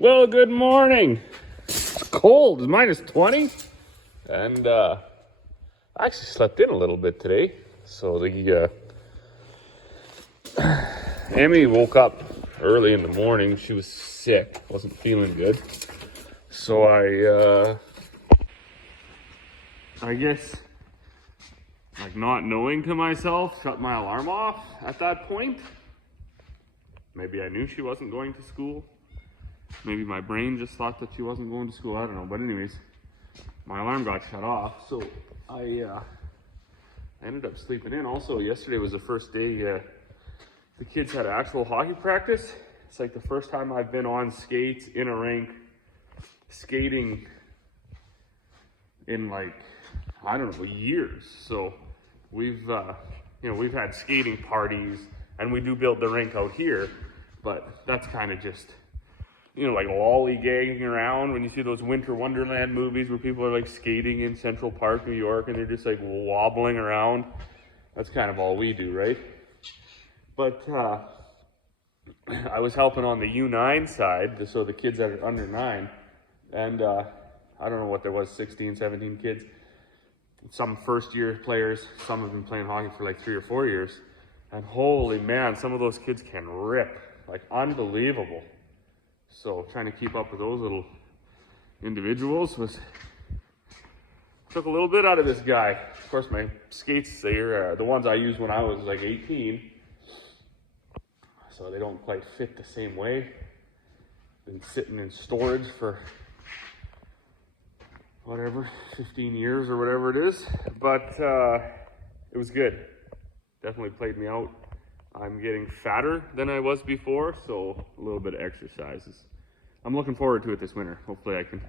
Well, good morning. It's cold. It's minus 20. And I actually slept in a little bit today. So the Amy woke up early in the morning. She was sick. Wasn't feeling good. So I guess, like, not knowing to myself, shut my alarm off at that point. Maybe I knew she wasn't going to school. Maybe my brain just thought that she wasn't going to school. I don't know. But anyways, my alarm got shut off. So I ended up sleeping in. Also, yesterday was the first day the kids had actual hockey practice. It's like the first time I've been on skates in a rink skating in, like, I don't know, years. So we've had skating parties, and we do build the rink out here, but that's kind of just, like lollygagging around when you see those Winter Wonderland movies where people are like skating in Central Park, New York, and they're just like wobbling around. That's kind of all we do, right? But I was helping on the U9 side, so the kids that are under 9, and I don't know what there was, 16, 17 kids. Some first-year players, some have been playing hockey for like 3 or 4 years. And holy man, some of those kids can rip, like unbelievable. So trying to keep up with those little individuals took a little bit out of this guy. Of course, my skates there, the ones I used when I was like 18, so they don't quite fit the same way. Been sitting in storage for whatever, 15 years or whatever it is, but it was good. Definitely played me out. I'm getting fatter than I was before, so a little bit of exercises. I'm looking forward to it this winter. Hopefully I can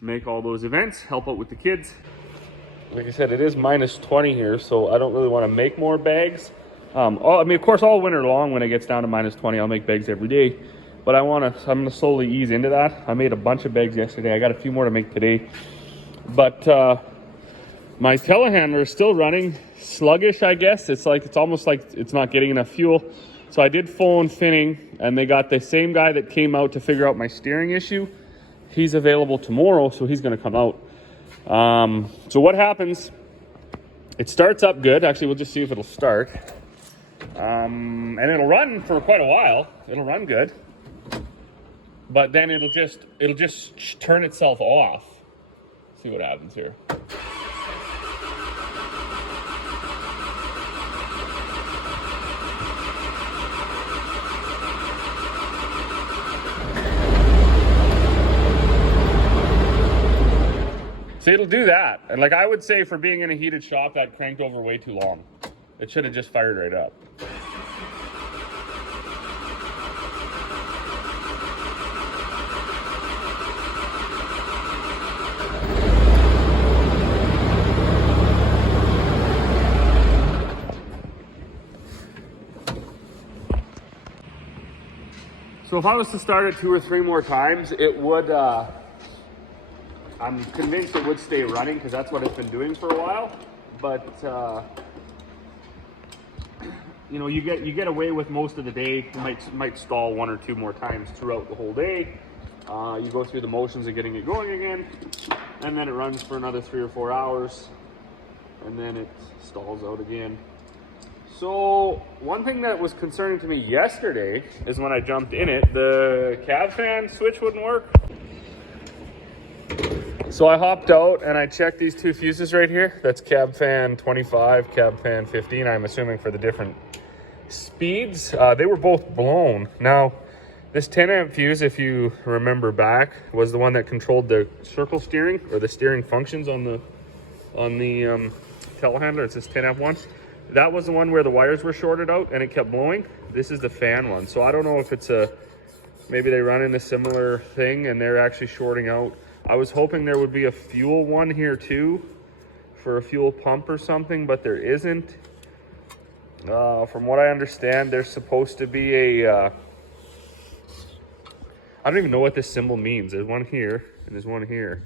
make all those events, help out with the kids. Like I said, it is minus 20 here, so I don't really want to make more bags. Of course, all winter long when it gets down to minus 20, I'll make bags every day. But I'm gonna slowly ease into that. I made a bunch of bags yesterday. I got a few more to make today. But my telehandler is still running sluggish, I guess. It's almost like it's not getting enough fuel. So I did phone Finning, and they got the same guy that came out to figure out my steering issue. He's available tomorrow, so he's going to come out. So what happens, it starts up good. Actually, we'll just see if it'll start. And it'll run for quite a while. It'll run good. But then it'll just turn itself off. See what happens here. So it'll do that. And like I would say, for being in a heated shop, that cranked over way too long. It should have just fired right up. So if I was to start it 2 or 3 more times, it would, I'm convinced it would stay running because that's what it's been doing for a while. But, you get away with most of the day. You might stall 1 or 2 more times throughout the whole day. You go through the motions of getting it going again, and then it runs for another 3 or 4 hours, and then it stalls out again. So one thing that was concerning to me yesterday is when I jumped in it, the cab fan switch wouldn't work. So I hopped out and I checked these 2 fuses right here. That's cab fan 25, cab fan 15, I'm assuming for the different speeds. They were both blown. Now, this 10 amp fuse, if you remember back, was the one that controlled the circle steering, or the steering functions on the telehandler. It's this 10 amp one. That was the one where the wires were shorted out and it kept blowing. This is the fan one. So I don't know if it's maybe they run in a similar thing and they're actually shorting out. I was hoping there would be a fuel one here too, for a fuel pump or something, but there isn't. From what I understand, there's supposed to be I don't even know what this symbol means. There's one here and there's one here.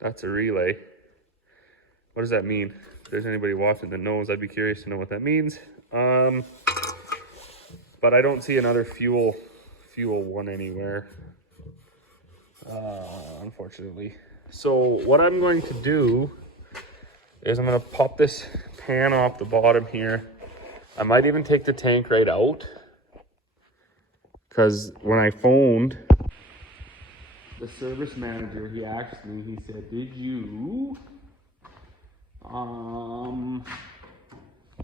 That's a relay. What does that mean? If there's anybody watching that knows, I'd be curious to know what that means. But I don't see another fuel one anywhere. unfortunately. So what I'm going to do is I'm going to pop this pan off the bottom here. I might even take the tank right out, because when I phoned the service manager, he asked me, he said, did you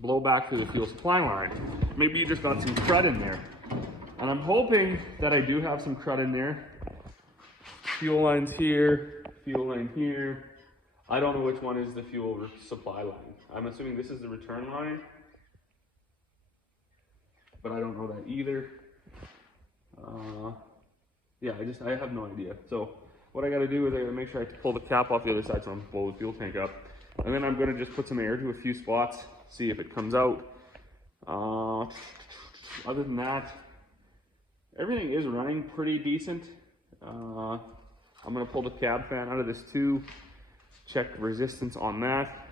blow back through the fuel supply line? Maybe you just got some crud in there. And I'm hoping that I do have some crud in there. Fuel line's here, fuel line here. I don't know which one is the fuel supply line. I'm assuming this is the return line, but I don't know that either. Yeah, I have no idea. So what I gotta do is I gotta make sure I pull the cap off the other side so I'm blow the fuel tank up. And then I'm gonna just put some air to a few spots, see if it comes out. Other than that, everything is running pretty decent. I'm gonna pull the cab fan out of this too, check resistance on that.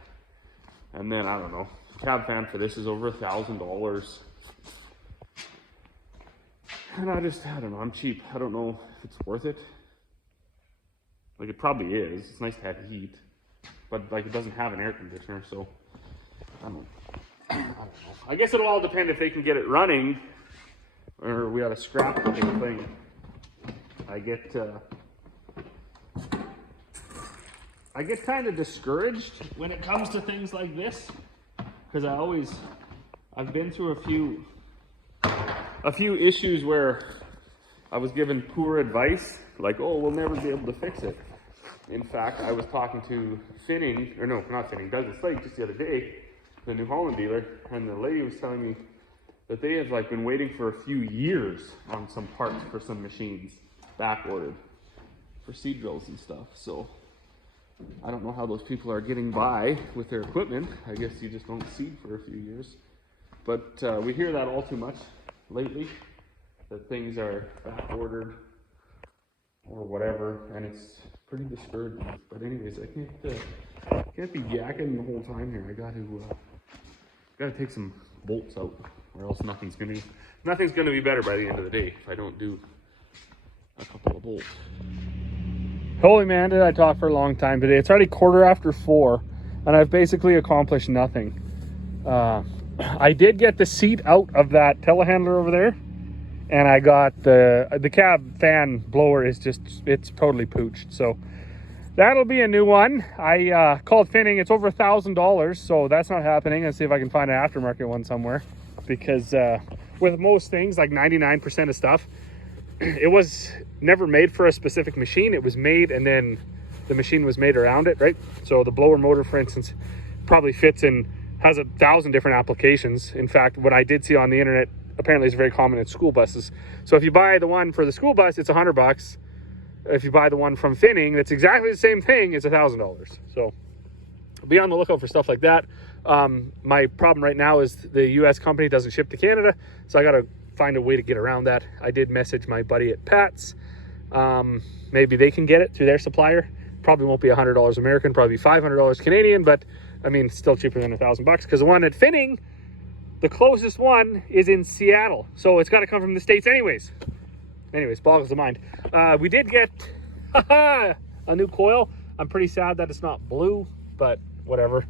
And then, I don't know, cab fan for this is over $1,000. And I don't know, I'm cheap. I don't know if it's worth it. Like, it probably is. It's nice to have heat. But, like, it doesn't have an air conditioner, so I don't know. I guess it'll all depend if they can get it running, or we ought to scrap the whole thing. I get kind of discouraged when it comes to things like this, because I've been through a few issues where I was given poor advice, like, oh, we'll never be able to fix it. In fact, I was talking to Douglas Lake just the other day, the New Holland dealer, and the lady was telling me that they have been waiting for a few years on some parts for some machines, back ordered for seed drills and stuff. So I don't know how those people are getting by with their equipment. I guess you just don't seed for a few years. But we hear that all too much lately, that things are back ordered or whatever, and it's pretty discouraging. But anyways, I can't be yakking the whole time here. I gotta take some bolts out, or else nothing's gonna be better by the end of the day if I don't do a couple of bolts. Holy man, did I talk for a long time today. It's already 4:15, and I've basically accomplished nothing. I did get the seat out of that telehandler over there, and I got the cab fan blower it's totally pooched. So that'll be a new one. I called Finning. It's over $1,000, so that's not happening. Let's see if I can find an aftermarket one somewhere, because with most things, like 99% of stuff, it was never made for a specific machine. It was made, and then the machine was made around it, right? So the blower motor, for instance, probably has 1,000 different applications. In fact, what I did see on the internet, apparently is very common in school buses. So if you buy the one for the school bus, it's $100. If you buy the one from Finning, that's exactly the same thing, it's $1,000. So be on the lookout for stuff like that. My problem right now is the US company doesn't ship to Canada, so I got to find a way to get around that. I did message my buddy at Pat's. Maybe they can get it through their supplier. Probably won't be $100 American, probably $500 Canadian, but I mean, it's still cheaper than $1,000, because the one at Finning, the closest one is in Seattle, so it's got to come from the States anyways, boggles the mind. We did get a new coil. I'm pretty sad that it's not blue, but whatever.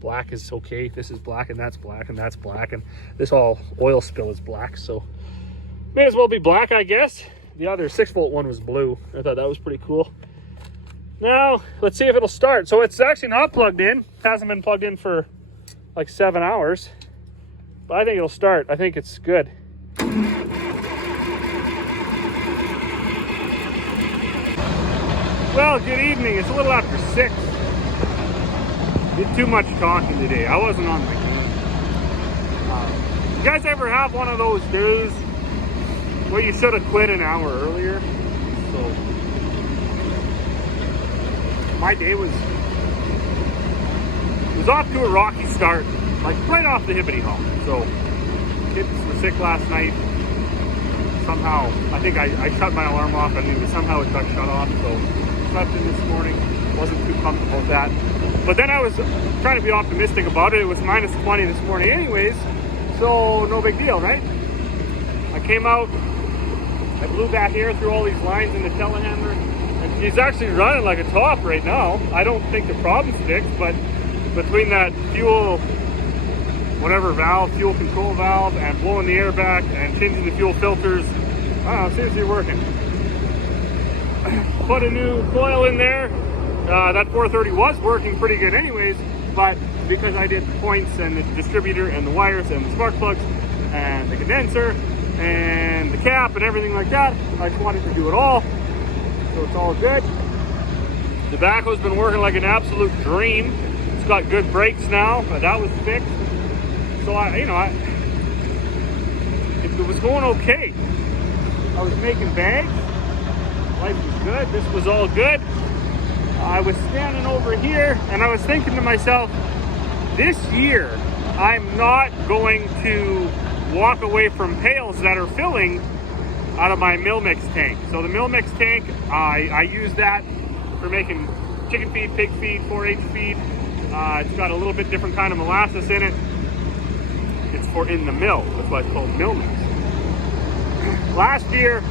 Black is okay. This is black, and that's black, and that's black, and this all oil spill is black, so may as well be black, I guess. The other 6-volt one was blue. I thought that was pretty cool. Now, let's see if it'll start. So it's actually not plugged in. It hasn't been plugged in for like 7 hours. But I think it'll start. I think it's good. Well, good evening. It's a little after 6. Did too much talking today. I wasn't on my game. You guys ever have one of those days where you should have quit an hour earlier? So my day was off to a rocky start, like right off the hippity hop. So kids were sick last night. Somehow, I think I shut my alarm off, and somehow it got shut off. So slept in this morning, wasn't too comfortable with that. But then I was trying to be optimistic about it. It was minus 20 this morning anyways, so no big deal, right? I came out, I blew back air through all these lines in the telehandler, and he's actually running like a top right now. I don't think the problem's fixed, but between that fuel, whatever valve, fuel control valve, and blowing the air back and changing the fuel filters, I don't know, seriously working. Put a new coil in there. That 430 was working pretty good anyways, but because I did the points and the distributor and the wires and the spark plugs and the condenser and the cap and everything like that, I just wanted to do it all, so it's all good. The backhoe's been working like an absolute dream. It's got good brakes now. That was fixed. So it was going okay. I was making bags. Life was good. This was all good. I was standing over here and I was thinking to myself, this year I'm not going to walk away from pails that are filling out of my mill mix tank. So the mill mix tank, I use that for making chicken feed, pig feed, 4-H feed. It's got a little bit different kind of molasses in it. It's for in the mill. That's why it's called mill mix. Last year,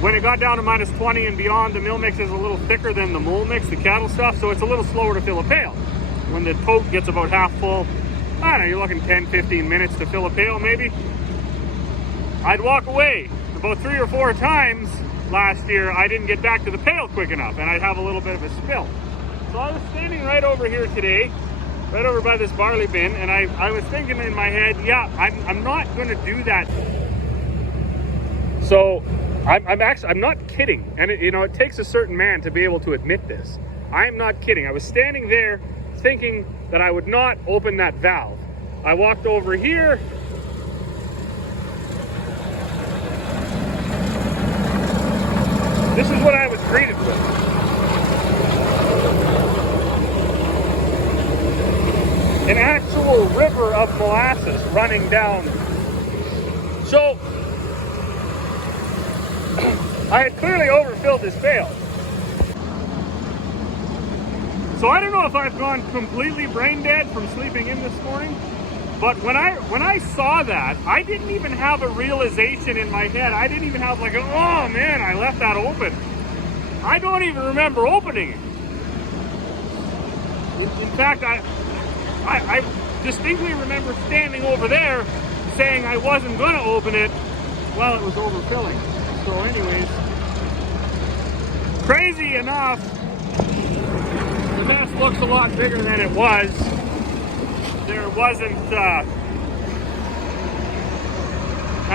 when it got down to minus 20 and beyond, the mill mix is a little thicker than the mole mix, the cattle stuff, so it's a little slower to fill a pail. When the tote gets about half full, I don't know, you're looking 10-15 minutes to fill a pail maybe. I'd walk away. About 3 or 4 times last year, I didn't get back to the pail quick enough, and I'd have a little bit of a spill. So I was standing right over here today, right over by this barley bin, and I was thinking in my head, yeah, I'm not going to do that. So I'm not kidding, and it takes a certain man to be able to admit this. I'm not kidding. I was standing there thinking that I would not open that valve. I walked over here. This is what I was greeted with. An actual river of molasses running down. So I had clearly overfilled this pail. So I don't know if I've gone completely brain dead from sleeping in this morning, but when I saw that, I didn't even have a realization in my head. I didn't even have like, oh man, I left that open. I don't even remember opening it. In fact, I distinctly remember standing over there saying I wasn't going to open it while it was overfilling. So anyways, crazy enough, the mess looks a lot bigger than it was. There wasn't, and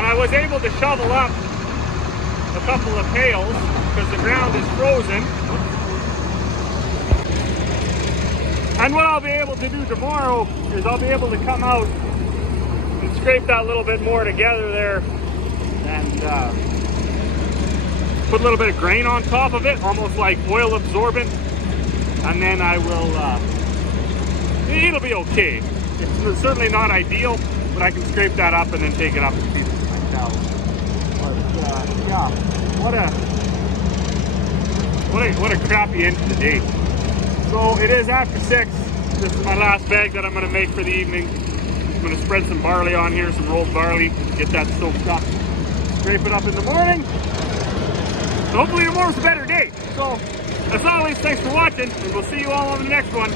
I was able to shovel up a couple of pails because the ground is frozen. And what I'll be able to do tomorrow is I'll be able to come out and scrape that little bit more together there and put a little bit of grain on top of it, almost like oil absorbent, and then I will, it'll be okay. It's certainly not ideal, but I can scrape that up and then take it up and feed it to my cows. But yeah, what a crappy end to the day. So it is after 6. This is my last bag that I'm going to make for the evening. I'm going to spread some barley on here, some rolled barley, get that soaked up, scrape it up in the morning. So hopefully tomorrow's a better day. So as always, thanks for watching, and we'll see you all on the next one.